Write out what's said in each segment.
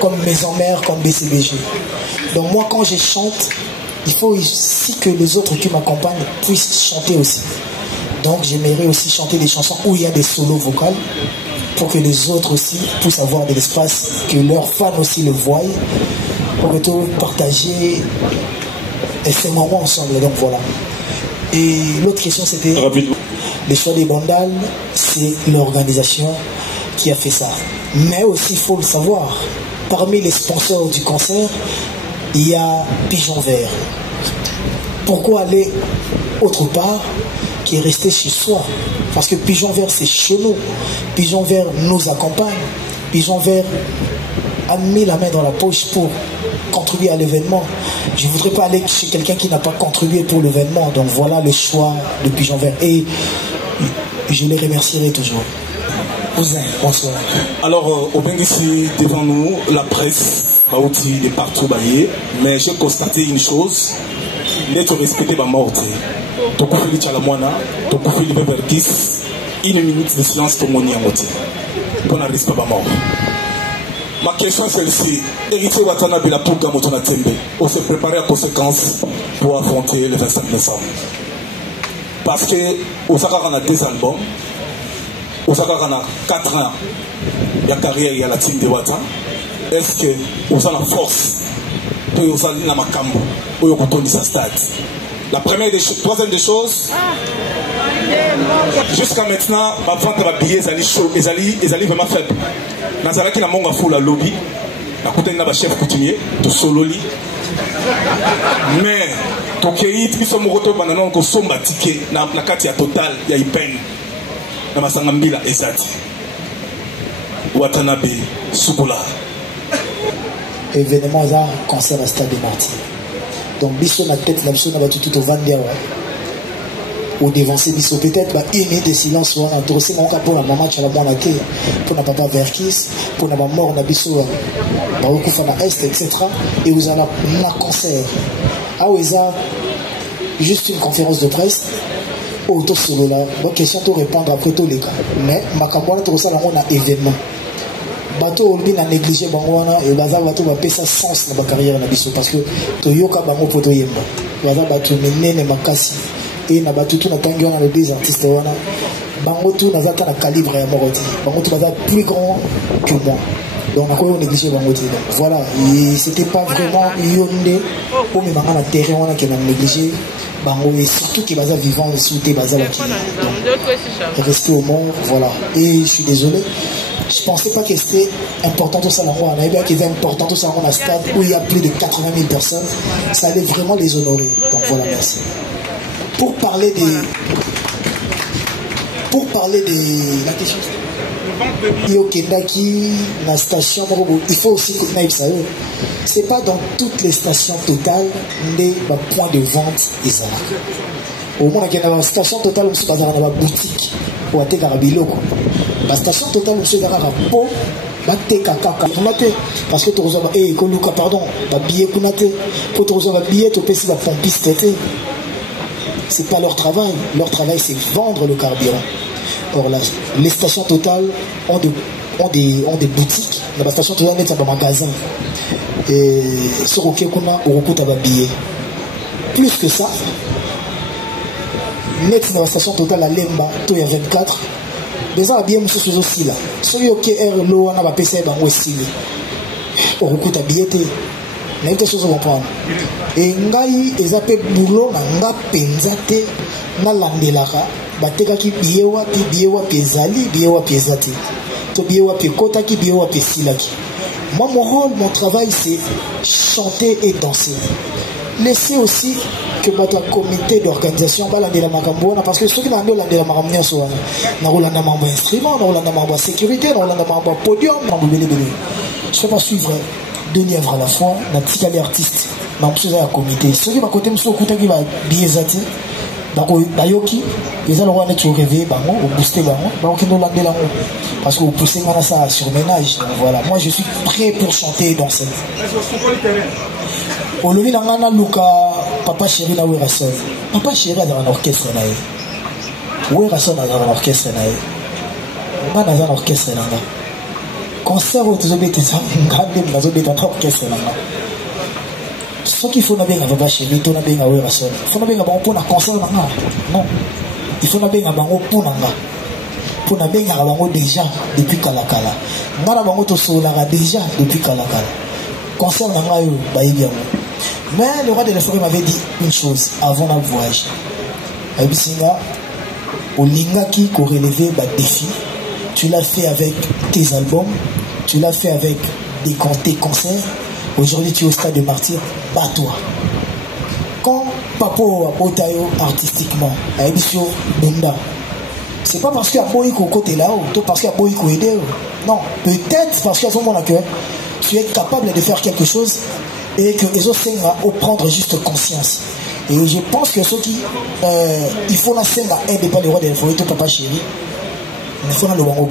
comme Maison Mère, comme BCBG. Donc moi, quand je chante, il faut aussi que les autres qui m'accompagnent puissent chanter aussi. Donc j'aimerais aussi chanter des chansons où il y a des solos vocales pour que les autres aussi puissent avoir de l'espace, que leurs fans aussi le voient, pour que tout partager ces moments ensemble. Donc voilà. Et l'autre question c'était les choix des bandales, c'est l'organisation qui a fait ça. Mais aussi il faut le savoir, parmi les sponsors du concert, il y a Pigeon Vert. Pourquoi aller autre part qui est resté chez soi? Parce que Pigeon Vert c'est chez nous. Pigeon Vert nous accompagne. Pigeon Vert a mis la main dans la poche pour contribuer à l'événement. Je ne voudrais pas aller chez quelqu'un qui n'a pas contribué pour l'événement. Donc voilà le choix de Pigeon Vert. Et je les remercierai toujours. Cousin, bonsoir. Alors, au ici devant nous, la presse, pas outil de partout baillé, mais j'ai constaté une chose, d'être respecté par mort. Tokufili Chalamwana, Tokufili Beverkis, 1 minute de silence pour mon yamote. Pour la respect par mort. Ma question est celle-ci. Héritier Watana Bilapuga Motona Tembe, on s'est préparé à conséquence pour affronter le 25 décembre. Parce que Osaka a 2 albums, Osaka a 4 ans, il y a carrière, il y a la team de Wata. Est-ce que Osaka a la force de Osaka na makambo, ou yokotondi sa stade? La première des choses, troisième des choses, jusqu'à maintenant, ma vente de billets est vraiment faible. Nazara qui n'a pas fait la lobby, la côté de chef coutumier, de Sololi. Mais, Tokei, tu sommes au banana, qu'on sommes batiqués, na carte total, il y a une peine. Na masangambila ezati. Watanabe, Subula. Événement hasard, concert à Stade des Martyrs. Donc, biso na tête, la biso na batu tout au Vandia. Ou dévancer biso peut-être, bah, 1 minute de silence, on a drossé mon cas pour la maman, tu as la moine pour la papa Verkis, pour la maman, on a biso, bah, au Koufana Est, etc. Et vous avez un concert. Ah, oui, ça, juste une conférence de presse. Auto solo là, bonne question pour répondre après tous les cas. Mais, ma campagne, tout ça, là, on a événement. Bateau on a négligé bangwana et baza bateau va payer ça sens dans ma carrière na biso parce que toyoka bango poto yemba baza bateau menene makasi et na bateau tout na tangi on a les 2 artistes wana bango tout na zata na calibre ya moroti bango tout baza plus grand que moi donc on a quoi négligé bango tout voilà et c'était pas vraiment yonde pour me manga na terrain wana qui n'a négligé bango et surtout qui baza vivant sous tes baza qui donc rester au mort voilà et je suis désolé. Je ne pensais pas que c'était important tout ça là. On avait bien qu'il était important tout ça dans un stade où il y a plus de 80 000 personnes. Ça allait vraiment les honorer. Donc voilà, merci. Pour parler de la question. La station, il faut aussi que c'est pas dans toutes les stations totales les points de vente et ça. Au moins, il y a une station totale où il y a une boutique ou un la station totale monsieur Garara po bateka kaka parce que tu reçois pardon billet kunate pour tu reçois billet tu payes la pompiste. C'est pas leur travail c'est vendre le carburant. Or là les stations totales ont des boutiques, la station totale est un magasin et sur OK kuna okuta ba billet. Plus que ça net dans la station totale à Lemba to ya 24 déjà bien monsieur ce aussi là celui qui est l'eau on a pas payé bango aussi au recoute à billet n'a pas chose à comprendre et ngai ezape boulot na nga penzate na landelaka bateka ki billet wa pezali billet wa pezati to billet wa pekota ki billet wa pesilaki. Moi mon rôle mon travail c'est chanter et danser. Laissez aussi que votre comité d'organisation va l'année la macambona parce que ceux qui n'ont pas l'année la macambona sont na rolanda mambo instrument, na rolanda mambo sécurité, na rolanda mambo podium, mambo belé. Je ne peux pas suivre 2 livres à la fois, na tika les artistes, na msuza ya comité. Ceux qui va côté msuza kuta qui va biezati, bako bayoki, ils allont voir netto rêver bango, ou booster bango, bako qui nous l'année là parce que vous poussez mana ça sur ménage. Voilà, moi je suis prêt pour chanter et danser. Olobi nangana luka papa chéri na Werason. Papa chéri a un orchestre na ye. Werason a un orchestre na ye. Nga na un orchestre na nga. concert où tu as été dans l'orchestre. Ce qu'il faut bien avoir chez lui, il faut bien avoir un seul. Il faut bien avoir un concert. Non. Il faut bien avoir un pour bien avoir déjà depuis Kalakala. Moi, déjà depuis Kalakala. Concert, mais le roi de la forêt m'avait dit une chose avant le voyage. Abisinga, au Lingaki, qui a relevé le défi, tu l'as fait avec tes albums, tu l'as fait avec tes concerts. Aujourd'hui, tu es au stade de martyr, bats-toi. Quand Papo a Otayo artistiquement, à Ebisio Bunda, c'est pas parce qu'il y a Boïko côté là-haut, parce qu'il y a Boïko aidé. Non, peut-être parce qu'il y a moment que tu es capable de faire quelque chose et que les autres vont prendre juste conscience. Et je pense que ceux qui il faut la scène à aider pas les rois de la forêt, papa chéri, il faut le wango.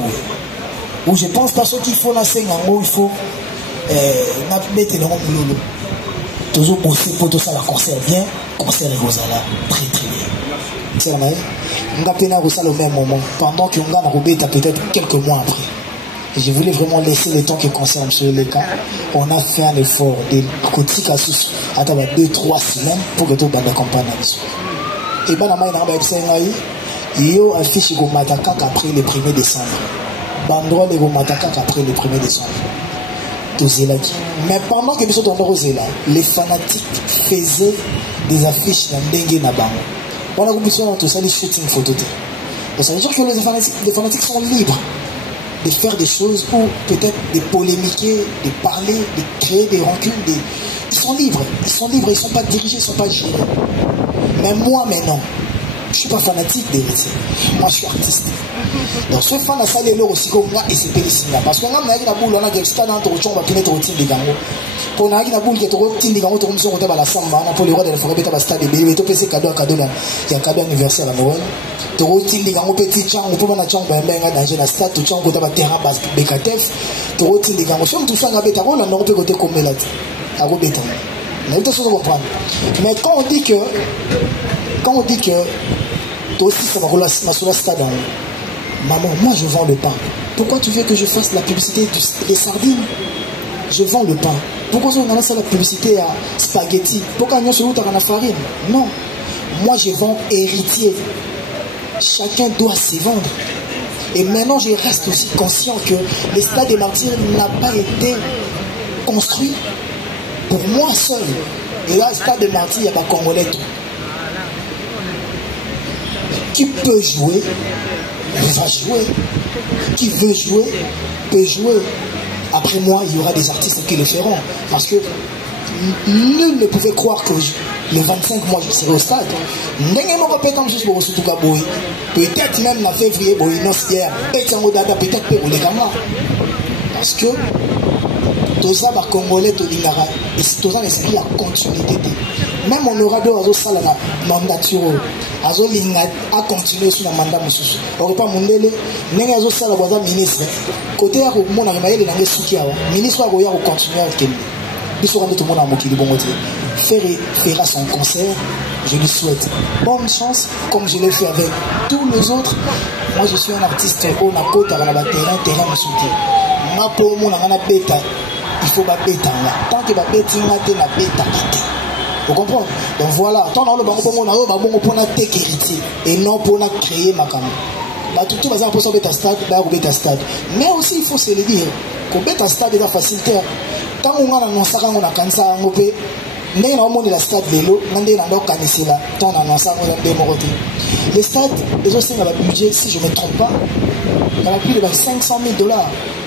Ou je pense pas ceux qui font la scène en haut, il faut mettre le boulot. Toujours bosser pour tout ça, la concert bien, concert et Rosala, très très bien. C'est la même. On a peine à au même moment, pendant qu'on a Robé, peut-être quelques mois après. Je voulais vraiment laisser le temps qui concerne sur les cas. On a fait un effort de côté Kassus à 2-3 semaines pour que tout le monde accompagne. Et bien, il y a affiche au Matakak après le 1er décembre. Bandrol et au Matakak après le 1er décembre. Mais pendant que nous sommes dans les fanatiques faisaient des affiches dans Dengue Nabango. On a commencé à tout ça, les shooting photos. Donc ça veut dire que les fanatiques sont libres de faire des choses ou peut-être de polémiquer, de parler, de créer des rancunes. Ils sont libres, ils ne sont pas dirigés, ils ne sont pas gérés. Mais moi maintenant, je ne suis pas fanatique d'héritier. Moi je suis artiste. Donc ce fan a salé l'eau aussi comme moi et c'est Pélisina. Parce que on a une boule, on a des stades dans ton champ, on va finir au team de Gango. Pour on a une boule qui est au team de Gango, on a une la samba, on a pour les rois de la forêt, on a stade de Béli, on a PC cadeau à cadeau là. Il y a un cadeau anniversaire à Noël. Toro team de Gango petit champ, on peut pas na champ ben dans un stade, tout champ côté ba terrain bas Bekatef. Toro team de Gango, si on tout ça na beta, on a non peut côté comme là. À Robeta. Mais tout ça on comprend. Mais quand on dit que toi aussi ça va rouler sur la stade. Maman, moi je vends le pain. Pourquoi tu veux que je fasse la publicité des sardines? Je vends le pain. Pourquoi on a fait la publicité à spaghetti? Pourquoi on a fait la farine? Non. Moi je vends héritier. Chacun doit se vendre. Et maintenant je reste aussi conscient que le stade des martyrs n'a pas été construit pour moi seul. Et là, le stade des martyrs, il y a pas Congolais. Qui peut jouer? Va jouer. Qui veut jouer peut jouer. Après moi, il y aura des artistes qui le feront. Parce que nul ne pouvait croire que le 25 mois, je serai au stade. Peut-être même en février, peut-être pour les gamins. Parce que tous les Congolais, et c'est tous les esprits à continuité. Même on aura deux salles à mandature. À continuer sur la mandat. On ne peut pas mondele. N'est pas ça la ministre. Côté à mon arrière, il y a des soutiens. Ministre va continuer à Kenya. Il sera tout le monde à Mokili Bongoté. Fera son concert. Je lui souhaite bonne chance, comme je l'ai fait avec tous les autres. Moi, je suis un artiste. On a côté à la terrain me soutient. Moi, pour moi, on a bêta. Il faut pas bêta. Tant que la bêta, on a bêta. Vous comprenez? Donc voilà, tant dans le banc pour héritier et non pour créer ma caméra. Tout va pour ça bêta stade, bêta stade. Mais aussi il faut se le dire, que bêta stade est la facilité. Tant on a annoncé qu'on a cancer en OP, n'est pas au la stade vélo, n'a pas canisé là, tant on a annoncé qu'on a démorté. Les stades, les autres ont un budget, si je ne me trompe pas, il y a plus de 500 000 $.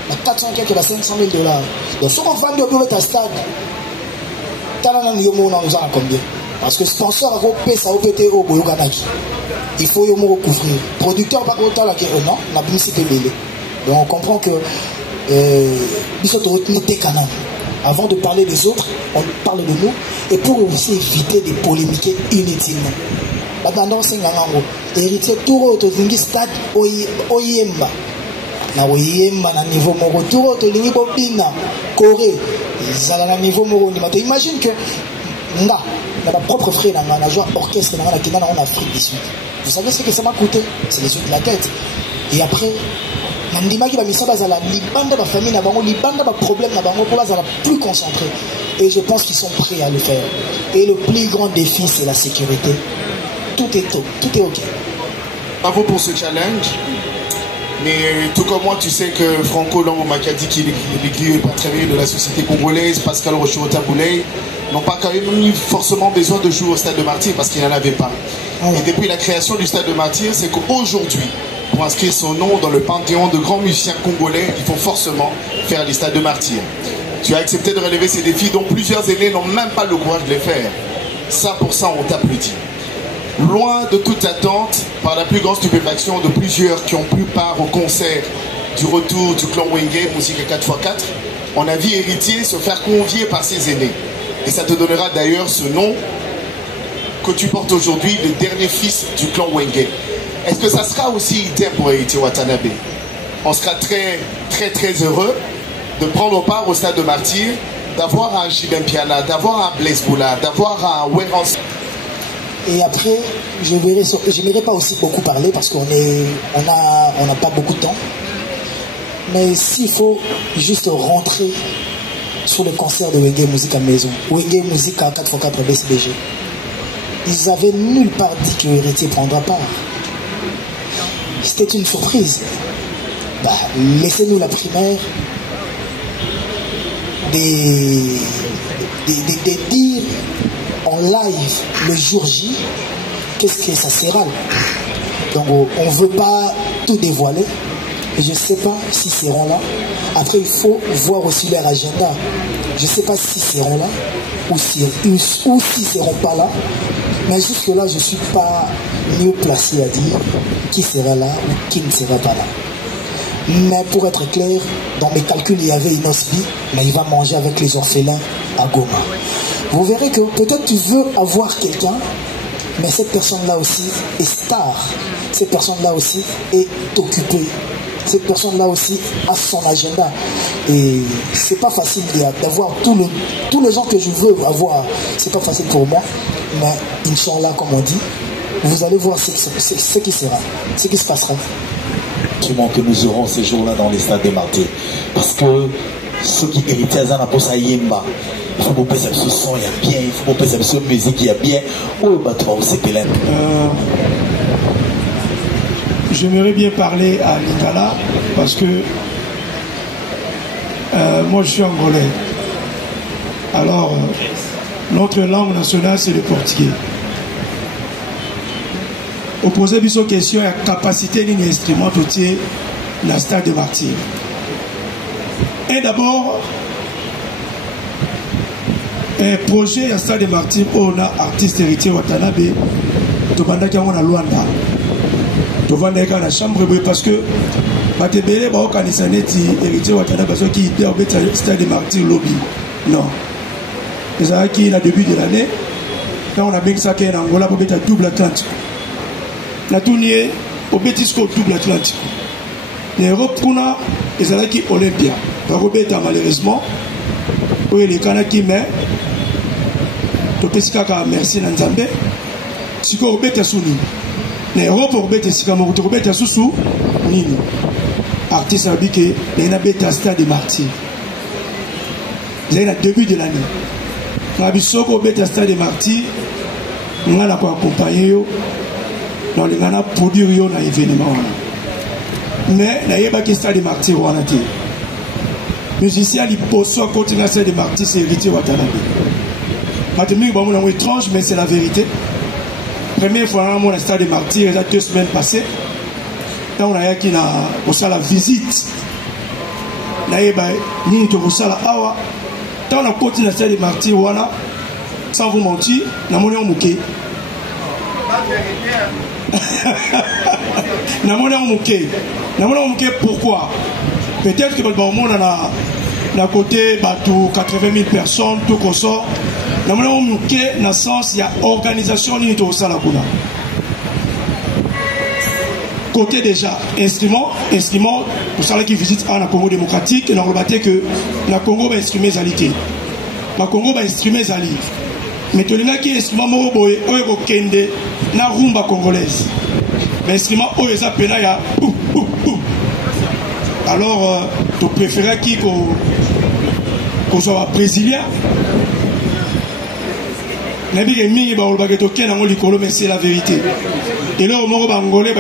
La 400 quelques 500 000 $. Donc si on vend au bêta stade, combien? Parce que sponsor a coupé ça au PT au Boyoganaki. Il faut y couvrir. Producteur pas autant là que non, la publicité belé. Donc on comprend que avant de parler des autres, on parle de nous et pour aussi éviter de polémiquer inutilement. Maintenant c'est un héritier tout autre stade oyemba. Na oyemba na niveau moko tout autre niveau bina Corée. À un niveau morondi. Imagine que ma propre frère a joué orchestre en Afrique du Sud. Vous savez ce que ça m'a coûté? C'est les yeux de la tête. Et après, Nandima qui va misala zala libanda ba famille na bango libanda ba problème na bango pour zala plus concentré. Et je pense qu'ils sont prêts à le faire. Et le plus grand défi c'est la sécurité. Tout est ok. Bravo pour ce challenge. Mais tout comme moi, tu sais que Franco Longo m'a dit qu'il est pas très bien de la société congolaise, Pascal Rochot-Taboulay n'ont pas quand même eu forcément besoin de jouer au Stade de Martyrs parce qu'il n'en avait pas. Et depuis la création du Stade de Martyrs, c'est qu'aujourd'hui, pour inscrire son nom dans le panthéon de grands musiciens congolais, il faut forcément faire les Stades de Martyrs. Tu as accepté de relever ces défis dont plusieurs aînés n'ont même pas le courage de les faire. Ça, pour ça, on t'applaudit. Loin de toute attente, par la plus grande stupéfaction de plusieurs qui ont pris part au concert du retour du clan Wenge, musique 4x4, on a vu Héritier se faire convier par ses aînés. Et ça te donnera d'ailleurs ce nom que tu portes aujourd'hui, le dernier fils du clan Wenge. Est-ce que ça sera aussi idée pour Héritier Watanabe? On sera très, très, très heureux de prendre part au Stade de Martyrs, d'avoir un Jibem Piana, d'avoir un Blaise Boula, d'avoir un Werans. Et après, je n'aimerais pas aussi beaucoup parler parce qu'on n'a pas beaucoup de temps. Mais s'il faut juste rentrer sur le concert de Wenge Musique à Maison, Wenge Musique à 4x4 BCBG, ils avaient nulle part dit que Héritier prendra part. C'était une surprise. Bah, laissez-nous la primaire des dire en live le jour J qu'est-ce que ça sera. Donc on ne veut pas tout dévoiler et je ne sais pas s'ils seront là. Après il faut voir aussi leur agenda. Je ne sais pas s'ils seront là ou s'ils ne seront pas là, mais jusque là je ne suis pas mieux placé à dire qui sera là ou qui ne sera pas là. Mais pour être clair, dans mes calculs il y avait Inosbi, mais il va manger avec les orphelins à Goma. Vous verrez que peut-être tu veux avoir quelqu'un, mais cette personne-là aussi est star. Cette personne-là aussi est occupée. Cette personne-là aussi a son agenda. Et c'est pas facile d'avoir tous les gens que je veux avoir. C'est pas facile pour moi. Mais Inch'Allah, comme on dit, vous allez voir ce qui sera, ce qui se passera. Que nous aurons ces jours-là dans les stades de Martyrs. Parce que ceux qui héritent à Posa Yemba, il faut que ce son il y a bien, il faut que ce musique il y a bien. J'aimerais bien parler à Lingala parce que moi je suis angolais. Alors notre langue nationale c'est le portugais. Au poser une question, il y a capacité d'un instrument tout dans le Stade de Martyrs. Et d'abord, un projet à Stade de Martyrs, on a artiste Héritier Watanabe, on a Luanda. On a la chambre parce que Batebele, Héritier Watanabe, qui est au Stade de Martyrs lobby. Non. C'est ça qui est au début de l'année. Là, on a bien ça qui est en Angola pour mettre double Atlantique. La tournée au Bétisco double Atlantique. L'Europe, on a qui Olympia. Robeta malheureusement, oui les Kanaki mais Topesika merci Nanzambe. Si ko Robeta suni, l'Europe Robeta sika mo Robeta susu nini. Artiste abike na beta Stade de Martyrs. C'est le début de l'année. Na bisoko Robeta Stade de Martyrs, on a pas accompagner yo dans les gana produire yo na événement. Mais na yeba que Stade de Martyrs on a dit. Musicien qui possède continuer à de Martyrs, c'est Héritier Watanabe. Maintenant, c'est étrange, mais c'est la vérité. Première fois, on a un Stade de Martyrs, il y a 2 semaines passées. Là, on a la visite. Là, on a continué à Stade de Martyrs, sans vous mentir, on a un mouké. On a un mouké. Pourquoi? Peut-être que le monde a à côté 80 000 personnes, tout comme ça. Dans le sens, il y a organisation au Salakuna. Côté déjà, instrument, pour ceux qui visitent en Congo démocratique, on a que le Congo va instrumer Zalité. Le Congo va instrumer Zali. Mais tout le monde qui est instrument, kende na rumba congolaise. Mais instrument, il y a Alors, tu préférais qui qu'on soit brésilien? Mais c'est la vérité. Et là, on va angolais,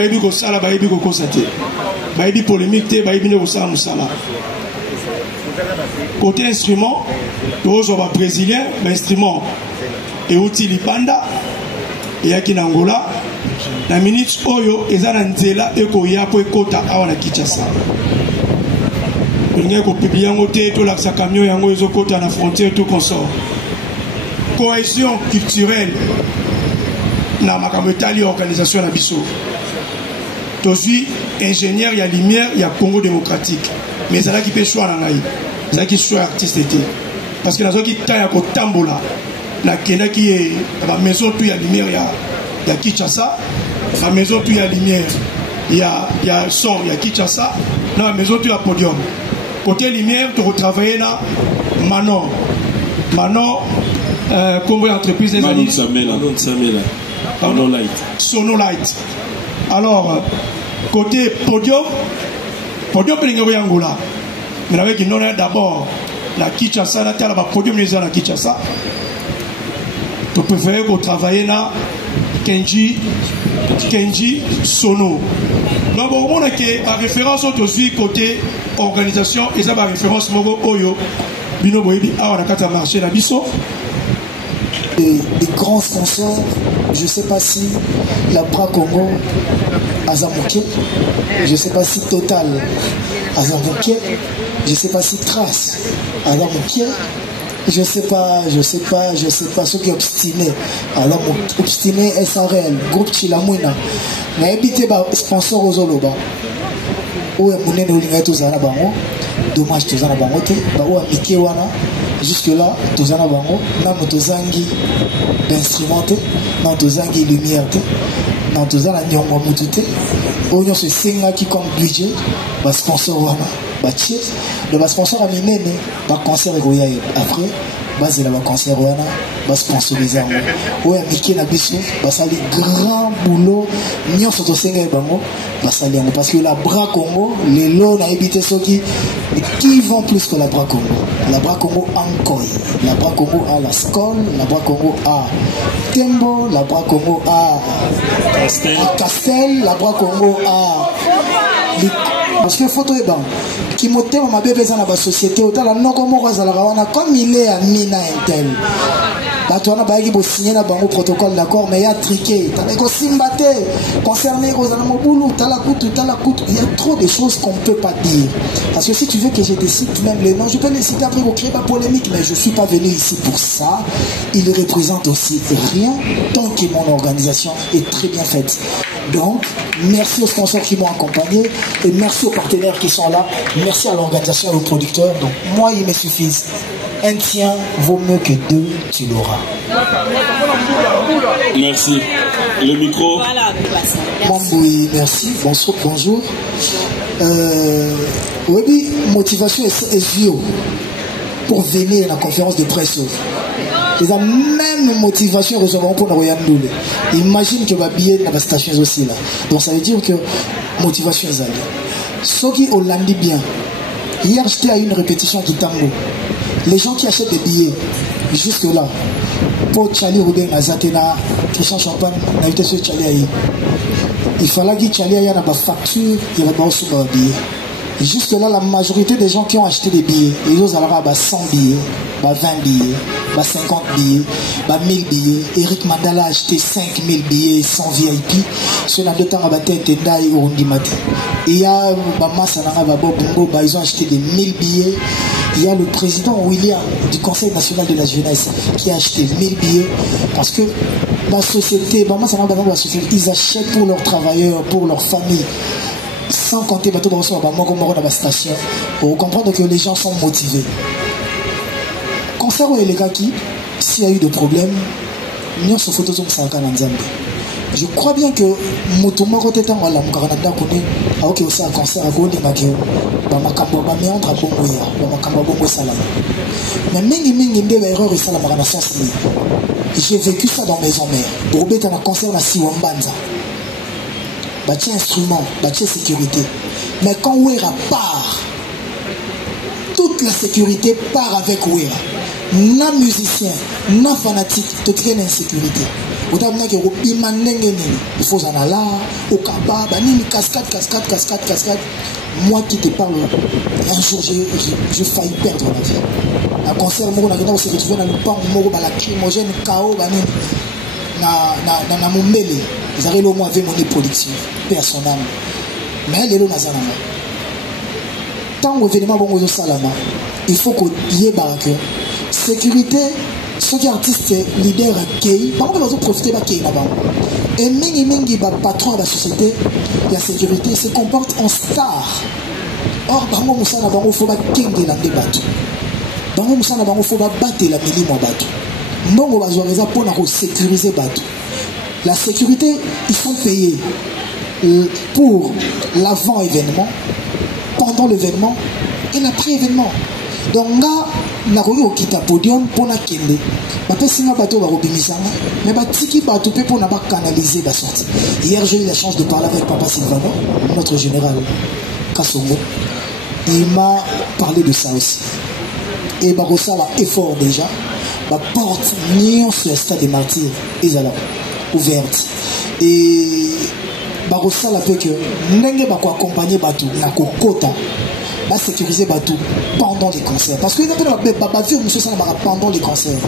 polémique, côté instrument, on va brésilien, instrument et outil lipanda, et à Angola, la minute oyo, et ça n'anzela et koya pour kota à la Kinshasa. Il y a un publié en côté, tout l'accès camion, et en gros, côté à la frontière, tout consort. Cohésion culturelle dans ma organisation à Bissau. Je suis ingénieur, il y a lumière, il y a Congo démocratique. Mais c'est là qui peut choisir dans l'aïe. C'est là qui choisit artiste. Parce que dans ce qui est à Tambola, la Kenya qui est dans la maison, tout il y a lumière, il y a Kinshasa. Dans la maison, tout il y a lumière, il y a son, il y a Kinshasa. Dans la maison, tout il y a podium. Côté lumière, tu retravailles là, Manon. Combien d'entreprises les amis? Sonolight. Alors, côté podium Pélingo Angola. Mais avec une honneur d'abord, la Kinshasa, la terre, la podium les la Kinshasa. Tu préfères qu'on travaille là, Kenji Sono. Donc, on a la référence aussi côté organisation, et ça va référence Mogo Oyo, Bino Boyebi, on a qu'à marcher la Bissau. Des grands sponsors, je ne sais pas si la Bra Congo Azamouké, je ne sais pas si Total Azamouké, je ne sais pas si Trace Azamouké, je ne sais pas ceux qui obstinés, obstinés SRL, groupe Chilamouina, mais habité sponsor aux Oloba. Où est mon nez tous à la bango, dommage tous à la bango, où est Mickey Wana. Jusque-là, tous en avons, nous avons d'instrumenté, nous avons lumière, nous avons la nyongo mutute, nous avons ce signe qui comme budget, le sponsor, le sponsor a mis le concert après, base la concert, le sponsorisé. Où est Mickey Nabiso, ça a grand boulot, nous avons ce bango, parce que la Bra Congo, les lots n'a évité ceux qui vont plus que la Bra Congo. La Bra Congo encore, la Bra Congo a la Skol, la Bra Congo a Tembo, la Bra Congo a Castel, la Bra Congo a parce que photo est bon qui moté ma bébé dans la société autant la non comme comme il est à Mina Intel. Bato wana bayaki bo signer na bango protocole d'accord mais il y a triqué t'as ko simbate concerné aux alamobulu t'as la coûte il y a trop de choses qu'on ne peut pas dire parce que si tu veux que je te cite même les noms je peux les citer après pour créer pas polémique mais je suis pas venu ici pour ça. Il représente aussi rien tant que mon organisation est très bien faite. Donc merci aux sponsors qui m'ont accompagné et merci aux partenaires qui sont là, merci à l'organisation et aux producteurs. Donc moi il me suffit. Un tien vaut mieux que deux, tu l'auras. Merci. Le micro. Mamboui, merci. Bonjour. Oui, motivation est vieux pour venir à la conférence de presse. Ils ont même motivation recevoir pour nous regarder. Imagine que ma billet dans la station aussi là. Donc ça veut dire que motivation est allée. Ceux qui ont l'andi bien. Hier j'étais à une répétition qui tango. Les gens qui achètent des billets, jusque-là, pour Charlie Roubin, Azatena, Christian Champagne, n'avait sur Charlie. Il fallait que Charlie ait une facture, il y avait aussi un billet. Jusque-là, la majorité des gens qui ont acheté des billets, ils ont alors 100 billets, 20 billets, 50 billets, 1000 billets. Eric Mandala a acheté 5000 billets sans VIP. Sur la 2 temps, il y a ils ont acheté des 1000 billets. Il y a le président William du Conseil national de la jeunesse qui a acheté 1000 billets parce que la société, ils achètent pour leurs travailleurs, pour leurs familles. Sans compter la station, pour comprendre que les gens sont motivés. Concernant les gars qui, s'il y a eu des problèmes, nous sommes photos de je crois bien que Motomoro était en Canada, alors que c'est un concert à Gondé, mais j'ai vécu ça dans Maison Mère. Robert a un concert à Siwambanza. bâti instrument, bâti sécurité. Mais quand Wera part, toute la sécurité part avec Wera. Na musicien, na fanatique, te crée l'insécurité. Il faut en aller au Kaba, cascade. Moi qui te parle, un jour j'ai failli perdre la vie. Un concert, on s'est retrouvé dans le pan, la crimogène, chaos, na Mumbele. Ils arrivent au moins avec mon production, personnel. Mais les lots nazalama. Tant que l'événement bon au salama, il faut qu'on y ait barque. Sécurité, ceux qui artistes leaders accueillent, par contre, ils vont profiter de là-bas. Et Mengi, patron de la société, la sécurité se comporte en star. Or, Bango Moussa n'a pas faut battre la débat. Bango Moussa n'a pas faut battre la milima bateau. Mbongo Bazoareza pour sécuriser bateau. La sécurité, ils sont payés pour l'avant-événement, pendant l'événement et l'après-événement. Donc là, na koyi okita podium pona kende. Ba pesinga bato ba robimisanga, mais ba tiki bato pe pona ba canaliser ba sortie. Hier j'ai eu la chance de parler avec Papa Silvano, notre général Kassongo. Il m'a parlé de ça aussi. Et Barossa a effort déjà. Ba porte nion sur le stade des martyrs ils alors ouverte. Et Barossa la fait que ndenge ba ko accompagner bato na kokota. Va sécuriser bateau pendant les concerts. Parce que pendant les concerts.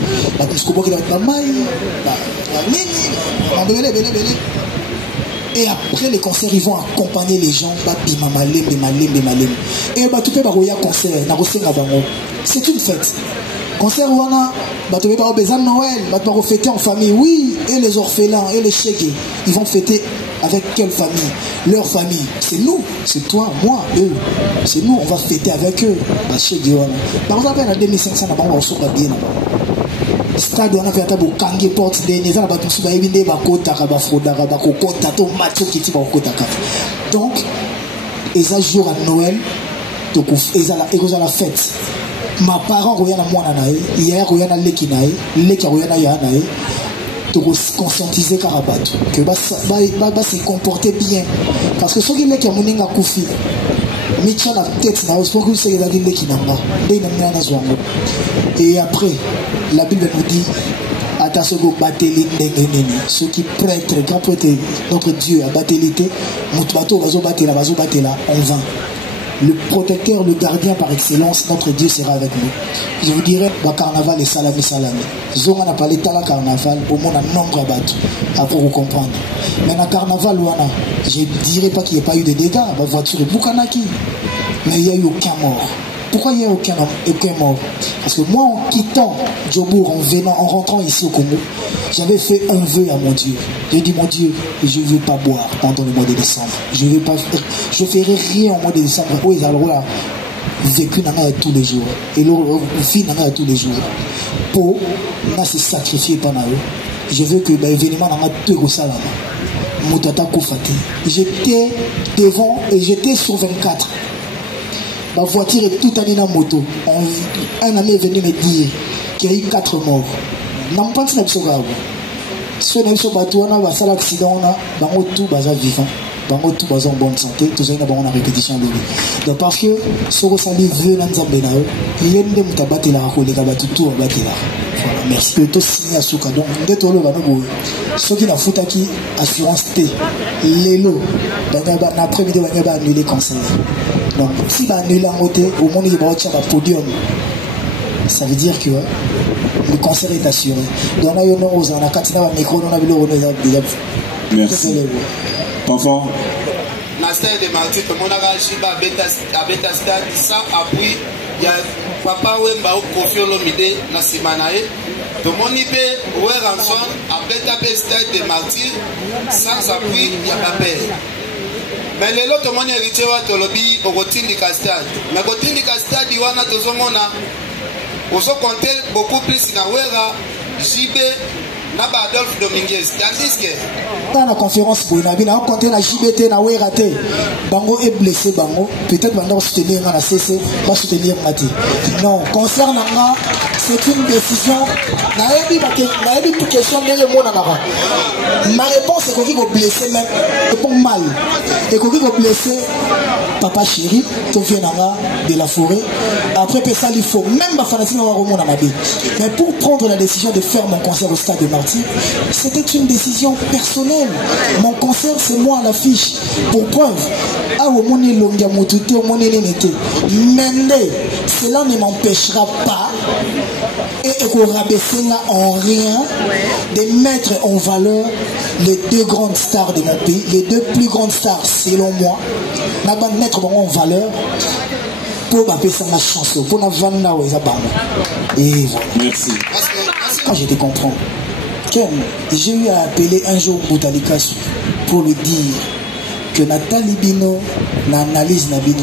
Et après les concerts, ils vont accompagner les gens. Et c'est une fête. Concert où on a besoin de Noël, on va fêter en famille. Oui, et les orphelins, et les chégués, ils vont fêter avec quelle famille? Leur famille. C'est nous, c'est toi, moi, eux. C'est nous, on va fêter avec eux. Par exemple, en 2500, on va se bien. Stade, on a fait un tabou, Kangi porte des nez, on va se faire des bakota, donc, ils ont jour à Noël, ils ont la fête. Ma parent regarde à moi hier regarde à l'équinaï, l'équinaï yanaï, de conscientiser Karabat, que va se comporter bien, parce que ceux qui l'équinaï ont moninga koufi, Micha la tête na ospo que c'est la l'équinamba, et après la Bible nous dit attention au bateli ndengeneni, ceux qui prêtent grand prêtre notre Dieu à batelité, mutbato vazo batela en vain. Le protecteur, le gardien par excellence, notre Dieu sera avec nous. Je vous dirais, le carnaval est salami. Zonga n'a pas l'état la carnaval, au moins un nombre à battre, pour vous comprendre. Mais dans le carnaval, je ne dirais pas qu'il n'y ait pas eu de dégâts. Ma voiture est boukanaki. Mais il n'y a eu aucun mort. Pourquoi il n'y a aucun mort? Parce que moi, en quittant Djobour, en rentrant ici au Congo, j'avais fait un vœu à mon Dieu. J'ai dit, mon Dieu, je ne veux pas boire pendant le mois de décembre. Je ne ferai rien au mois de décembre. Oui, alors là, vécu tous les jours. Et le vie tous les jours. Pour se sacrifier pendant eux. Je veux que l'événement n'a pas tout ça là. J'étais devant et j'étais sur 24. Ma voiture est toute année dans la moto. Un ami est venu me dire qu'il y a eu 4 morts. Je ne sais pas si c'est grave. Si on a eu ce bateau, on a eu un accident, on a tout vivant. On a tout en bonne santé. Tout ça, on a une répétition de lui. Donc parce que ce que ça veut l'ensemble, il y a une tabate là, il y a tout là. Merci. Que tout signé à Souka. Donc, on est au lot, ceux qui n'ont foutu qui assurance T, les lots, l'après-midi, on va annuler le concert. Donc, si on annule en côté, au moins il va y avoir un podium. Ça veut dire que le concert est assuré. Donc, on a eu un micro, on a vu le merci. Parfois. Na stade de Martyrs, tout le monde a réagi à Beta Stade, ça appuie. Il y a Papa Wemba au Kofi Olomide, na Simanae. Tout le monde peut ouais rançon à Beta Stade de Martyrs, sans appui, il y a pas peur. Mais les autres, tout le monde est hérité à Tolobi, au Rotindi Stade. Mais Rotindi Stade, il y a tout le monde. On se compte beaucoup plus dans Wera, JB, na ba Adolphe Dominguez tandis que dans la conférence pour na bina compter la JBT na we raté bango est blessé bango peut-être bango soutenir na CC va soutenir Mati non concernant moi c'est une décision na ebi toute question de le mot na ngaba ma réponse est qu'on va blesser même et pour mal et qu'on va blesser papa chéri qui vient de la forêt après ça il faut même ma fanatique na wa na mabe mais pour prendre la décision de faire mon concert au stade de Martyrs c'était une décision personnelle. Mon concert c'est moi à l'affiche pour preuve ah au moni longia motuté au moni nénété mais cela ne m'empêchera pas et qu'on rabaisser là en rien de mettre en valeur les deux grandes stars de mon pays, les deux plus grandes stars selon moi, n'a pas mettre en valeur pour m'appeler ça ma chanson pour la vendre et voilà. Merci. Quand je te comprends Ken, j'ai eu à appeler un jour Boutalikas pour lui dire que Nathalie Bino n'analyse Nabino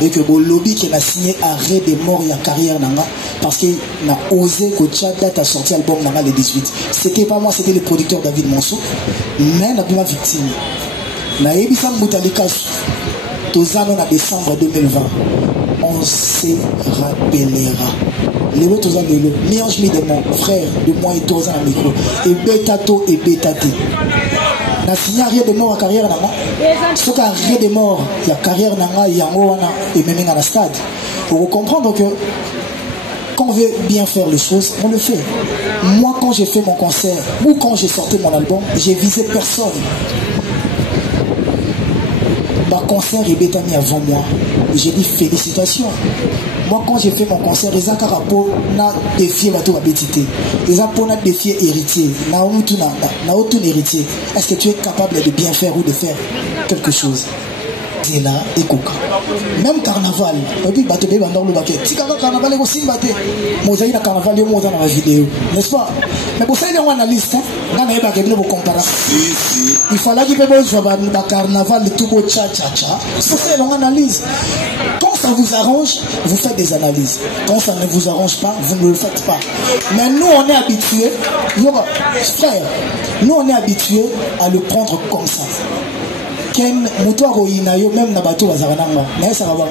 et que le lobby qui a signé arrêt des morts et la carrière nanga parce qu'il a osé que Tchada a sorti l'album nanga le 18. C'était pas moi, c'était le producteur David Monceau, mais n'a pas victime. Na ebisa Boutalikas tozano na décembre 2020. On se rappellera. Les mots tous en vélo. Miange mi de mon frère, de moi et tous en micro. Et bétato et bétaté. N'a signé rien de mort à carrière nanga. Ce qui a rien de mort, il y a carrière nanga, il y a wana et même dans la stade. Pour comprendre que quand on veut bien faire les choses, on le fait. Moi, quand j'ai fait mon concert ou quand j'ai sorti mon album, j'ai visé personne. Ma concert est bétami avant moi. J'ai dit félicitations. Moi, quand j'ai fait mon concert, les Akarapo n'a défié ma tour à bétité. Les Akarapo n'a défié héritier. N'a aucun héritier. Est-ce que tu es capable de bien faire ou de faire quelque chose? C'est là et coca. Même carnaval. Et puis, bateau bébé dans le baquet. Si carnaval est aussi battu, moi j'ai eu carnaval, moi dans la vidéo, n'est-ce pas? Mais pour ça, il y a une analyse. On a pas comparer. Il fallait qu'il y ait un carnaval, tout beau tcha-tcha-tcha. C'est ça, on analyse. Quand ça vous arrange, vous faites des analyses. Quand ça ne vous arrange pas, vous ne le faites pas. Mais nous, on est habitués, frère, nous, on est habitués à le prendre comme ça. Ken Moutouaro Inayo, même Nabato Azarananga, mais ça va voir.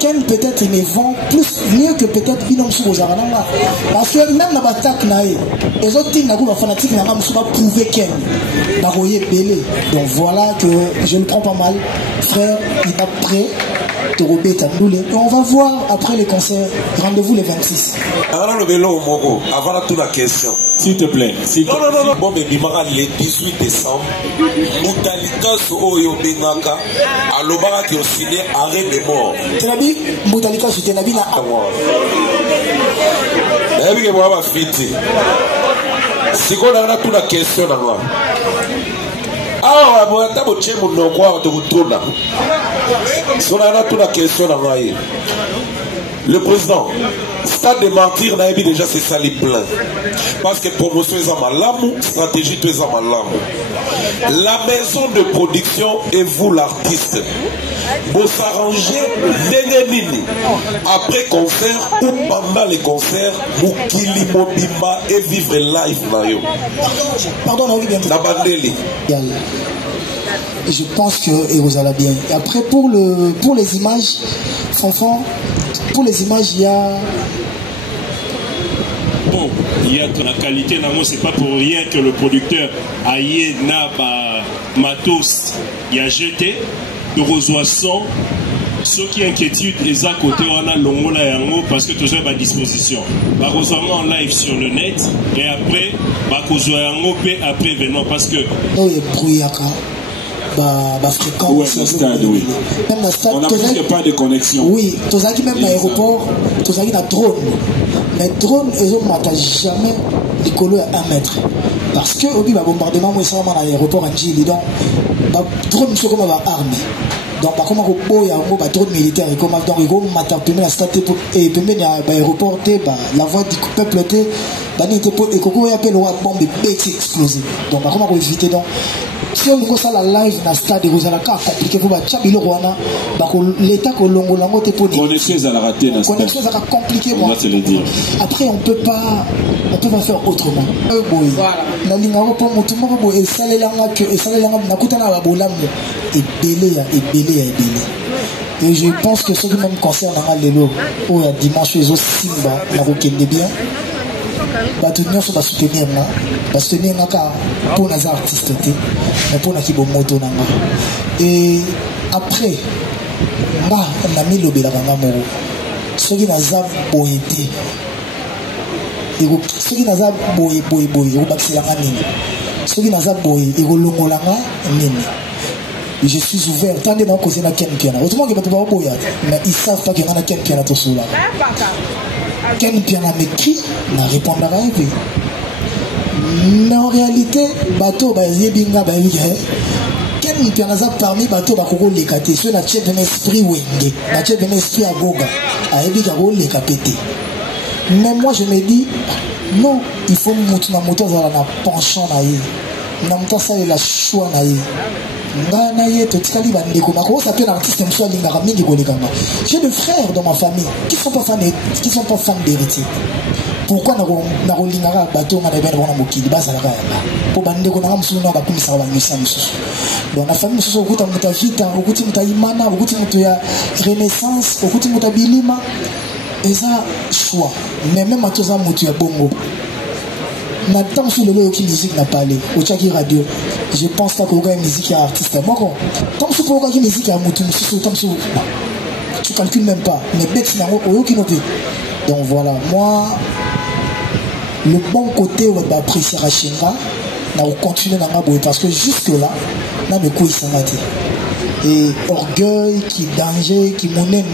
Ken peut-être il me vend plus mieux que peut-être Binom Sou Azarananga. Parce que même Nabatak Nae, les autres teams Nago fanatique n'a pas prouvé Ken. Naroye Belé. Donc voilà que je le prends pas mal. Frère, il est prêt. Et on va voir après les concerts. Rendez-vous les 26. Avant toute la question. S'il te plaît. Non. Bon, mais le 18 décembre, Moutalikas Oyo Benaka, à l'Obara qui ont signé arrêt de mort. Tenabi, Moutalikas ou Tenabi na Tenabi que moi ma fête. Si on a toute la question là. Ah, on a d'abord chez mon nom quoi de retourner. Si on a toute la question là. Le président, Stade de Martyrs n'a déjà c'est sali plein. Parce que promotion est à malamou, stratégie est à malamou. La maison de production et vous l'artiste. Vous s'arrangez nini après concert ou pendant les concerts, vous kili mobimba et vivre live na yo. Pardon, on bien. La bandeli. Je pense que vous allez bien. Et après pour les images, enfants, pour les images il y a. Bon, il y a la qualité, c'est pas pour rien que le producteur Aïe Naba Matos y a jeté, de reçoit 100. Ceux qui inquiétude les à côté, on a l'ongo là yango parce que toujours à disposition. Par exemple en live sur le net et après, après venant parce que. Fréquence. Ouais, le stade, oui. Même le stade, on n'a presque pas de connexion. Oui, tous qui même l'aéroport, tous qui na drone. Mais drone, ils ont jamais les colos à 1 mètre. Parce que au bombardement, moi, ça va à l'aéroport en Gili. Donc, drone, c'est comme arme. Donc, par contre, il y a un drone militaire. Donc, il y a un stade et puis l'aéroport, la voie du peuple, et il y a une bombe explosive. Donc, par contre, on va éviter. Donc, si on ça la live na stade vous allez compliqué pour ba tchabilo wana ba ko l'état ko longo lango te pour connexion à la rater na stade connexion ça compliqué on va te le dire après on peut pas faire autrement voilà la linga ko moto moko bo esalelanga na kutana ba bolamu ebele et je pense que ce qui même concerne lelo ou la dimanche les autres simba na ko kende bien bato nyonso basoutenir nga mpo naza artiste te mais mpo na kibomoto na nga et après nga namilobelaka nga moko soki naza boye te soki naza boye ekobakiselanga nini soki naza boye ekolongolanga nini je suis ouvert tant que na cause na ken piano autrement que bato baboya mais ils savent pas que nga na ken piano tosula ken piano m'écrit na répondre à eux mais en réalité bato bazebinga bayiga ken piano za parmi bato bakoko lekate so na chef d'un esprit wenge na chef d'un esprit agoga ayebika ko lekapete mais moi je me dis non il faut mutu na moto za na penchant na ye na mutasa la choix na ye ngana ye totikali bandeko makosa pe na artiste mso alingaka mingi kolekanga. J'ai des frères dans ma famille qui sont pas fans d'héritier. Pourquoi na kolingaka bato ngana bena bona mokili bazalaka yamba po bandeko na mso na bakumisa ba misa mso. Dans la famille mso okuta muta vita okuti muta imana okuti muta ya renaissance okuti muta bilima eza choix mais même atoza mutu ya bongo. Na tant sur le look musique n'a pas allé au Tchaki radio je pense pas qu'il y a une musique à artiste moi quand tant sur pour qu'il musique à mutu tant sur tu calcules même pas mais bête n'a aucune note donc voilà moi le bon côté on va apprécier Rachinga na continuer dans ma parce que jusque là na me couille ça et orgueil qui danger qui monnaie